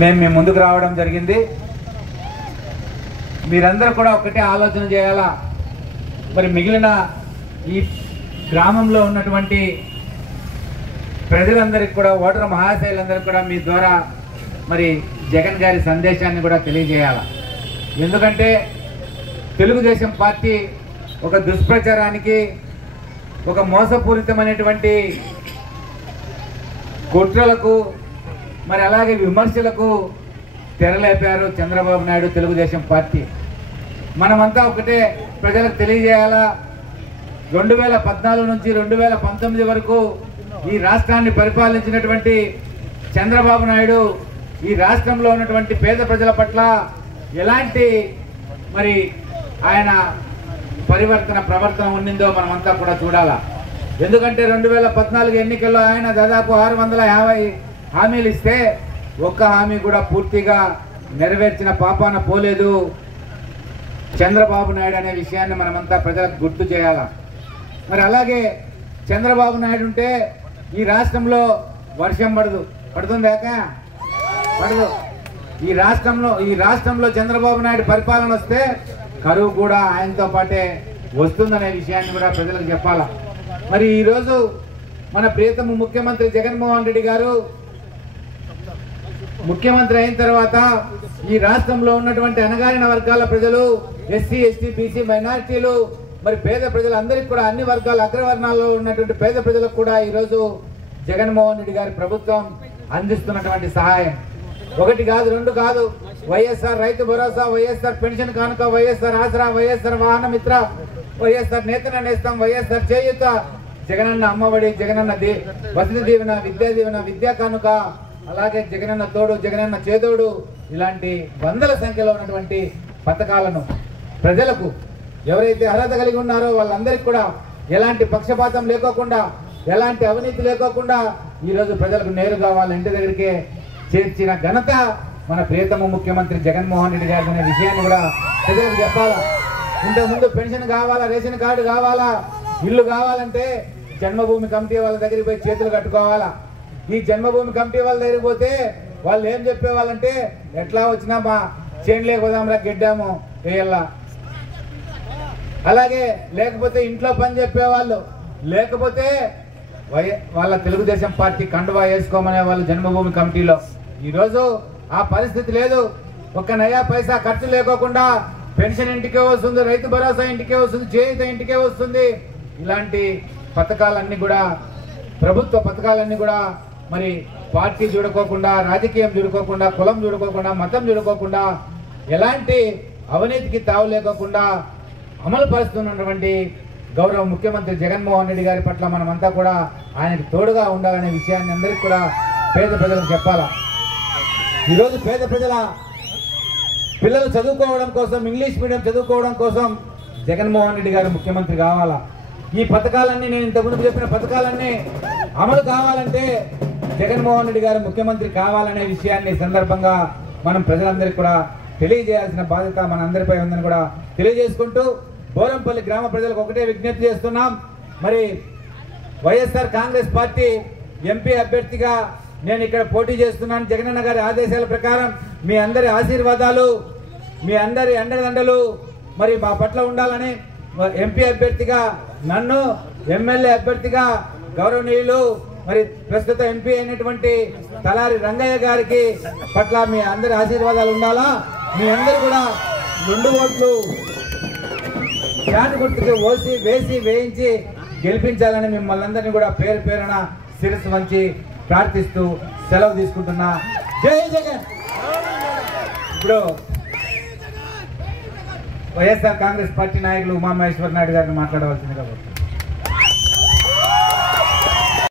మేము మీ ముందుకు రావడం జరిగింది. మీరందరూ కూడా ఒకటే ఆలోచన చేయాలా, మరి మిగిలిన ఈ గ్రామంలో ఉన్నటువంటి ప్రజలందరికీ కూడా, ఓటర్ మహాశయులందరికీ కూడా మీ ద్వారా మరి జగన్ గారి సందేశాన్ని కూడా తెలియజేయాల. ఎందుకంటే తెలుగుదేశం పార్టీ ఒక దుష్ప్రచారానికి, ఒక మోసపూరితమైనటువంటి కుట్రలకు, మరి అలాగే విమర్శలకు తెరలేపారు చంద్రబాబు నాయుడు తెలుగుదేశం పార్టీ. మనమంతా ఒకటే ప్రజలకు తెలియజేయాలా, 2014 నుంచి 2019 వరకు ఈ రాష్ట్రాన్ని పరిపాలించినటువంటి చంద్రబాబు నాయుడు ఈ రాష్ట్రంలో ఉన్నటువంటి పేద ప్రజల పట్ల ఎలాంటి మరి ఆయన ప్రవర్తన ఉండిందో మనమంతా కూడా చూడాలా. ఎందుకంటే 2014 ఎన్నికల్లో ఆయన దాదాపు 650 హామీలు ఇస్తే ఒక్క హామీ కూడా పూర్తిగా నెరవేర్చిన పాపాన పోలేదు చంద్రబాబు నాయుడు అనే విషయాన్ని మనమంతా ప్రజలకు గుర్తు చేయాలా. మరి అలాగే చంద్రబాబు నాయుడు ఉంటే ఈ రాష్ట్రంలో వర్షం పడుతుందాక పడదు. ఈ రాష్ట్రంలో చంద్రబాబు నాయుడు పరిపాలన వస్తే కరువు కూడా ఆయనతో పాటే వస్తుందనే విషయాన్ని కూడా ప్రజలకు చెప్పాలా. మరి ఈరోజు మన ప్రియతమ ముఖ్యమంత్రి జగన్మోహన్ రెడ్డి గారు ముఖ్యమంత్రి అయిన తర్వాత ఈ రాష్ట్రంలో ఉన్నటువంటి అణగారిన వర్గాల ప్రజలు, ఎస్సీ ఎస్టీ బీసీ మైనారిటీలు, మరి పేద ప్రజలందరికీ కూడా, అన్ని వర్గాల అగ్రవర్ణాల్లో ఉన్నటువంటి పేద ప్రజలకు కూడా ఈరోజు జగన్మోహన్ రెడ్డి గారి ప్రభుత్వం అందిస్తున్నటువంటి సహాయం ఒకటి కాదు, రెండు కాదు. వైఎస్ఆర్ రైతు భరోసా, వైఎస్ఆర్ పెన్షన్ కానుక, వైఎస్ఆర్ ఆసరా, వైఎస్ఆర్ వాహన మిత్ర, వైఎస్ఆర్ నేతన నేస్తం, వైఎస్ఆర్ చేయూత, జగనన్న అమ్మఒడి, జగనన్న వసతి దీవెన, విద్యా దీవెన, విద్యా కానుక, అలాగే జగనన్న తోడు, జగనన్న చేదోడు, ఇలాంటి వందల సంఖ్యలో ఉన్నటువంటి పథకాలను ప్రజలకు ఎవరైతే అర్హత కలిగి ఉన్నారో వాళ్ళందరికీ కూడా ఎలాంటి పక్షపాతం లేకోకుండా, ఎలాంటి అవినీతి లేకోకుండా ఈరోజు ప్రజలకు నేరుగా వాళ్ళ ఇంటి దగ్గరికే చేర్చిన ఘనత మన ప్రియతమ ముఖ్యమంత్రి జగన్మోహన్ రెడ్డి గారి అనే విషయాన్ని కూడా ప్రజలకు చెప్పాలా. ఇంతకుముందు పెన్షన్ కావాలా, రేషన్ కార్డు కావాలా, ఇల్లు కావాలంటే జన్మభూమి కమిటీ వాళ్ళ దగ్గరికి పోయి చేతులు కట్టుకోవాలా. ఈ జన్మభూమి కమిటీ వాళ్ళ దగ్గరికి పోతే వాళ్ళు ఏం చెప్పేవాళ్ళంటే, ఎట్లా వచ్చినా మా చేనులేక పోదాంరా, గెడ్డాము వేయాలా. అలాగే లేకపోతే ఇంట్లో పని చెప్పేవాళ్ళు, లేకపోతే వాళ్ళ తెలుగుదేశం పార్టీ కండువా వేసుకోమనే వాళ్ళు జన్మభూమి కమిటీలో. ఈరోజు ఆ పరిస్థితి లేదు. ఒక్క నయా పైసా ఖర్చు లేకోకుండా పెన్షన్ ఇంటికే వస్తుంది, రైతు భరోసా ఇంటికే వస్తుంది, చేయూత ఇంటికే వస్తుంది. ఇలాంటి పథకాలన్నీ కూడా, ప్రభుత్వ పథకాలన్నీ కూడా మరి పార్టీ చూడుకోకుండా, రాజకీయం చూడుకోకుండా, కులం చూడుకోకుండా, మతం చూడుకోకుండా, ఎలాంటి అవినీతికి తావు లేకోకుండా అమలు పరుస్తున్నటువంటి గౌరవ ముఖ్యమంత్రి జగన్మోహన్ రెడ్డి గారి పట్ల మనమంతా కూడా ఆయనకు తోడుగా ఉండాలనే విషయాన్ని అందరికీ కూడా పేద ప్రజలకు చెప్పాలా. ఈరోజు పేద ప్రజల పిల్లలు చదువుకోవడం కోసం, ఇంగ్లీష్ మీడియం చదువుకోవడం కోసం జగన్మోహన్ రెడ్డి గారు ముఖ్యమంత్రి కావాలా. ఈ పథకాలన్నీ, నేను ఇంతకుముందు చెప్పిన పథకాలన్నీ అమలు కావాలంటే జగన్మోహన్ రెడ్డి గారు ముఖ్యమంత్రి కావాలనే విషయాన్ని సందర్భంగా మనం ప్రజలందరికీ కూడా తెలియజేయాల్సిన బాధ్యత మన అందరిపై ఉందని కూడా తెలియజేసుకుంటూ, బోరంపల్లి గ్రామ ప్రజలకు ఒకటే విజ్ఞప్తి చేస్తున్నాం. మరి వైఎస్ఆర్ కాంగ్రెస్ పార్టీ ఎంపీ అభ్యర్థిగా నేను ఇక్కడ పోటీ చేస్తున్నాను. జగనన్న గారి ఆదేశాల ప్రకారం మీ అందరి ఆశీర్వాదాలు, మీ అందరి అండదండలు మరి మా పట్ల ఉండాలని ఎంపీ అభ్యర్థిగా నన్ను, ఎమ్మెల్యే అభ్యర్థిగా గౌరవనీయులు మరి ప్రస్తుత ఎంపీ అయినటువంటి తలారి రంగయ్య గారికి పట్ల మీ అందరి ఆశీర్వాదాలు ఉండాలా. మీ అందరూ కూడా 2 ఓట్లు ఫ్యాన్ గుర్తుకు వేయించి గెలిపించాలని మిమ్మల్ని అందరినీ కూడా పేరు పేరున శిరస్సు వంచి ప్రార్థిస్తూ సెలవు తీసుకుంటున్నా. జై జగన్. ఇప్పుడు వైఎస్ఆర్ కాంగ్రెస్ పార్టీ నాయకులు ఉమామహేశ్వర నాయుడు గారిని మాట్లాడవలసింది కాబట్టి